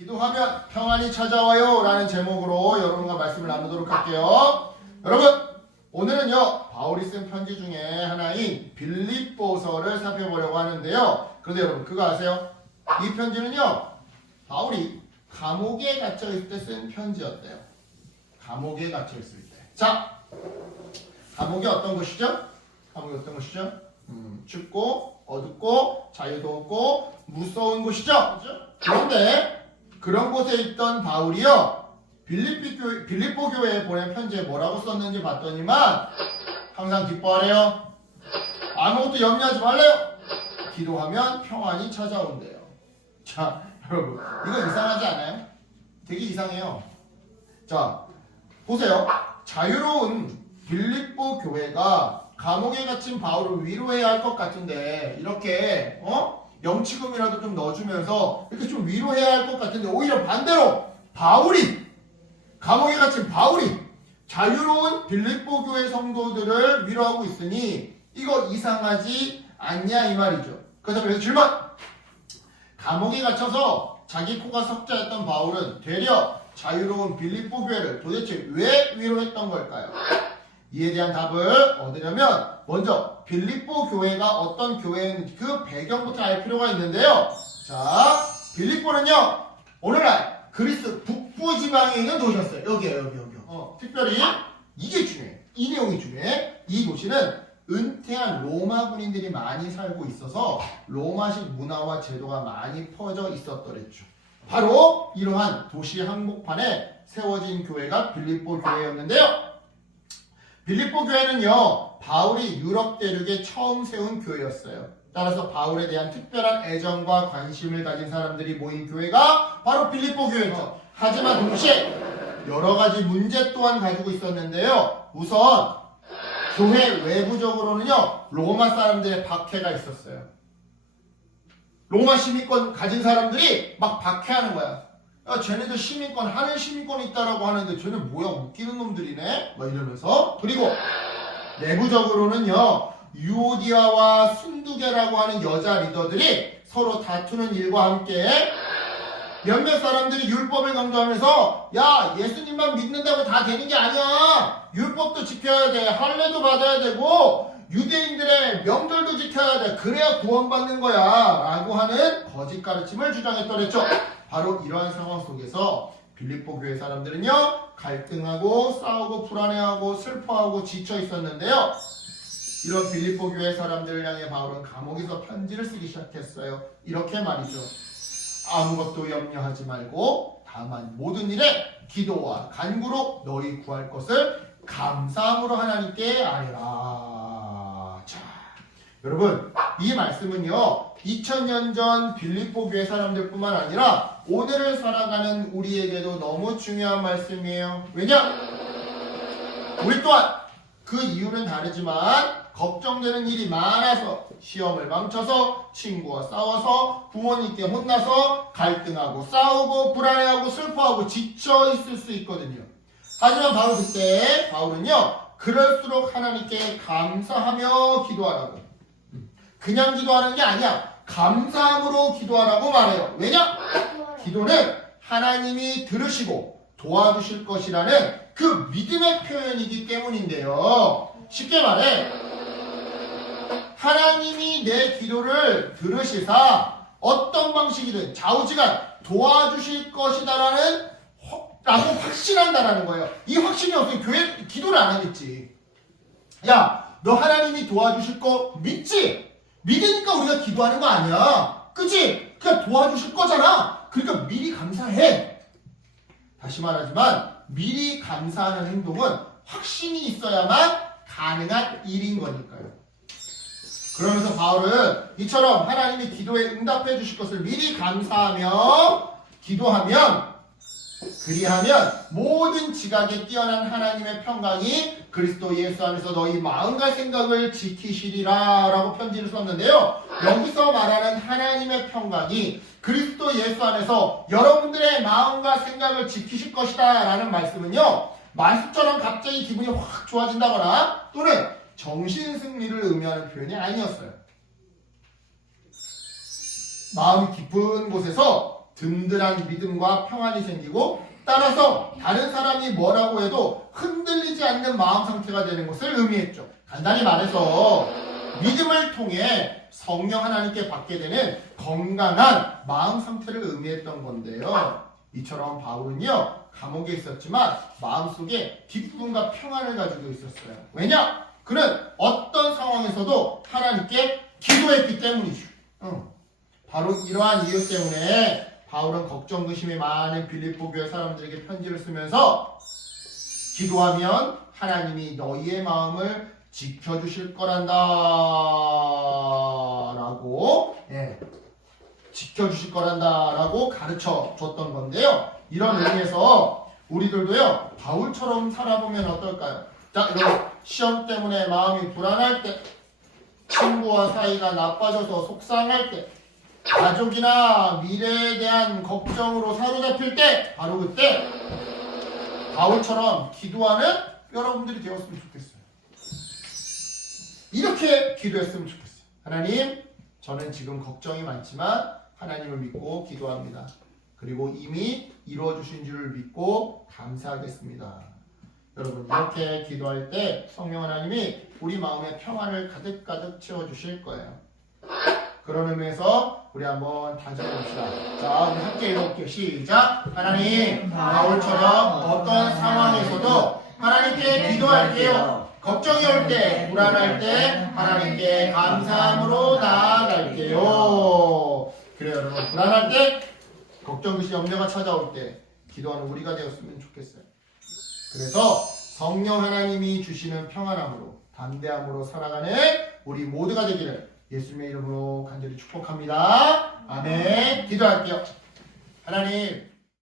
기도하면 평안이 찾아와요 라는 제목으로 여러분과 말씀을 나누도록 할게요. 여러분, 오늘은요 바울이 쓴 편지 중에 하나인 빌립보서를 살펴보려고 하는데요. 그런데 여러분 그거 아세요? 이 편지는요 바울이 감옥에 갇혀 있을 때 쓴 편지였대요. 감옥에 갇혀 있을 때. 자, 감옥이 어떤 곳이죠? 감옥이 어떤 곳이죠? 춥고 어둡고 자유도 없고 무서운 곳이죠. 그런데 그런 곳에 있던 바울이요 빌립보 교회에 보낸 편지에 뭐라고 썼는지 봤더니만 항상 기뻐하래요. 아무것도 염려하지 말래요. 기도하면 평안이 찾아온대요. 자, 여러분 이거 이상하지 않아요? 되게 이상해요. 자, 보세요. 자유로운 빌립보 교회가 감옥에 갇힌 바울을 위로해야 할 것 같은데 이렇게 영치금이라도 좀 넣어주면서 이렇게 좀 위로해야 할 것 같은데 오히려 반대로 바울이 감옥에 갇힌 바울이 자유로운 빌립보 교회 성도들을 위로하고 있으니 이거 이상하지 않냐 이 말이죠. 그래서 질문! 감옥에 갇혀서 자기 코가 석자였던 바울은 되려 자유로운 빌립보 교회를 도대체 왜 위로했던 걸까요? 이에 대한 답을 얻으려면 먼저 빌립보 교회가 어떤 교회인지 그 배경부터 알 필요가 있는데요. 자, 빌립보는요 오늘날 그리스 북부 지방에 있는 도시였어요. 여기요. 특별히 이게 중요해. 이 내용이 중요해. 이 도시는 은퇴한 로마 군인들이 많이 살고 있어서 로마식 문화와 제도가 많이 퍼져 있었더랬죠. 바로 이러한 도시 한복판에 세워진 교회가 빌립보 교회였는데요. 빌립보 교회는요 바울이 유럽 대륙에 처음 세운 교회였어요. 따라서 바울에 대한 특별한 애정과 관심을 가진 사람들이 모인 교회가 바로 빌립보 교회였죠. 하지만 동시에 여러 가지 문제 또한 가지고 있었는데요. 우선 교회 외부적으로는요 로마 사람들의 박해가 있었어요. 로마 시민권 가진 사람들이 막 박해하는 거야. 야, 쟤네들 시민권, 하늘 시민권이 있다라고 하는데 쟤네 뭐야 웃기는 놈들이네? 막 이러면서. 그리고 내부적으로는요 유오디아와 순두계라고 하는 여자 리더들이 서로 다투는 일과 함께 몇몇 사람들이 율법을 강조하면서 야 예수님만 믿는다고 다 되는 게 아니야. 율법도 지켜야 돼. 할례도 받아야 되고 유대인들의 명절도 지켜야 돼. 그래야 구원받는 거야 라고 하는 거짓 가르침을 주장했더랬죠. 바로 이러한 상황 속에서 빌립보 교회 사람들은요 갈등하고 싸우고 불안해하고 슬퍼하고 지쳐 있었는데요. 이런 빌립보 교회 사람들을 향해 바울은 감옥에서 편지를 쓰기 시작했어요. 이렇게 말이죠. 아무것도 염려하지 말고 다만 모든 일에 기도와 간구로 너희 구할 것을 감사함으로 하나님께 아뢰라. 자, 여러분 이 말씀은요 2000년 전 빌립보 교회 사람들뿐만 아니라 오늘을 살아가는 우리에게도 너무 중요한 말씀이에요. 왜냐? 우리 또한 그 이유는 다르지만 걱정되는 일이 많아서 시험을 망쳐서 친구와 싸워서 부모님께 혼나서 갈등하고 싸우고 불안해하고 슬퍼하고 지쳐 있을 수 있거든요. 하지만 바로 그때 바울은요 그럴수록 하나님께 감사하며 기도하라고. 그냥 기도하는 게 아니야. 감사함으로 기도하라고 말해요. 왜냐? 기도는 하나님이 들으시고 도와주실 것이라는 그 믿음의 표현이기 때문인데요. 쉽게 말해 하나님이 내 기도를 들으시사 어떤 방식이든 좌우지간 도와주실 것이다라는 라고 확신한다라는 거예요. 이 확신이 없으면 교회 기도를 안 하겠지. 야, 너 하나님이 도와주실 거 믿지? 믿으니까 우리가 기도하는 거 아니야. 그치? 그냥 도와주실 거잖아. 그러니까 미리 감사해. 다시 말하지만 미리 감사하는 행동은 확신이 있어야만 가능한 일인 거니까요. 그러면서 바울은 이처럼 하나님이 기도에 응답해 주실 것을 미리 감사하며 기도하면 그리하면 모든 지각에 뛰어난 하나님의 평강이 그리스도 예수 안에서 너희 마음과 생각을 지키시리라 라고 편지를 썼는데요. 여기서 말하는 하나님의 평강이 그리스도 예수 안에서 여러분들의 마음과 생각을 지키실 것이다 라는 말씀은요 말씀처럼 갑자기 기분이 확 좋아진다거나 또는 정신승리를 의미하는 표현이 아니었어요. 마음 깊은 곳에서 든든한 믿음과 평안이 생기고 따라서 다른 사람이 뭐라고 해도 흔들리지 않는 마음 상태가 되는 것을 의미했죠. 간단히 말해서 믿음을 통해 성령 하나님께 받게 되는 건강한 마음 상태를 의미했던 건데요. 이처럼 바울은요, 감옥에 있었지만 마음속에 기쁨과 평안을 가지고 있었어요. 왜냐? 그는 어떤 상황에서도 하나님께 기도했기 때문이죠. 바로 이러한 이유 때문에 바울은 걱정, 의심이 많은 빌립보 교회 사람들에게 편지를 쓰면서 기도하면 하나님이 너희의 마음을 지켜주실 거란다 라고 지켜주실 거란다 라고 가르쳐 줬던 건데요. 이런 의미에서 우리들도요, 바울처럼 살아보면 어떨까요? 자, 여러분, 시험 때문에 마음이 불안할 때, 친구와 사이가 나빠져서 속상할 때, 가족이나 미래에 대한 걱정으로 사로잡힐 때, 바로 그때 바울처럼 기도하는 여러분들이 되었으면 좋겠어요. 이렇게 기도했으면 좋겠어요. 하나님, 저는 지금 걱정이 많지만 하나님을 믿고 기도합니다. 그리고 이미 이루어주신 줄을 믿고 감사하겠습니다. 여러분, 이렇게 기도할 때 성령 하나님이 우리 마음에 평안을 가득가득 채워주실 거예요. 그런 의미에서 우리 한번 다짐해봅시다. 자, 우리 함께 읽어볼게요. 시작! 하나님, 바울처럼 어떤 상황에서도 하나님께 기도할게요. 걱정이 올 때, 불안할 때 하나님께 감사함으로 나아갈게요. 그래요, 여러분. 불안할 때, 걱정, 의심, 염려가 찾아올 때 기도하는 우리가 되었으면 좋겠어요. 그래서 성령 하나님이 주시는 평안함으로, 담대함으로 살아가는 우리 모두가 되기를 예수님의 이름으로 간절히 축복합니다. 아멘. 기도할게요. 하나님,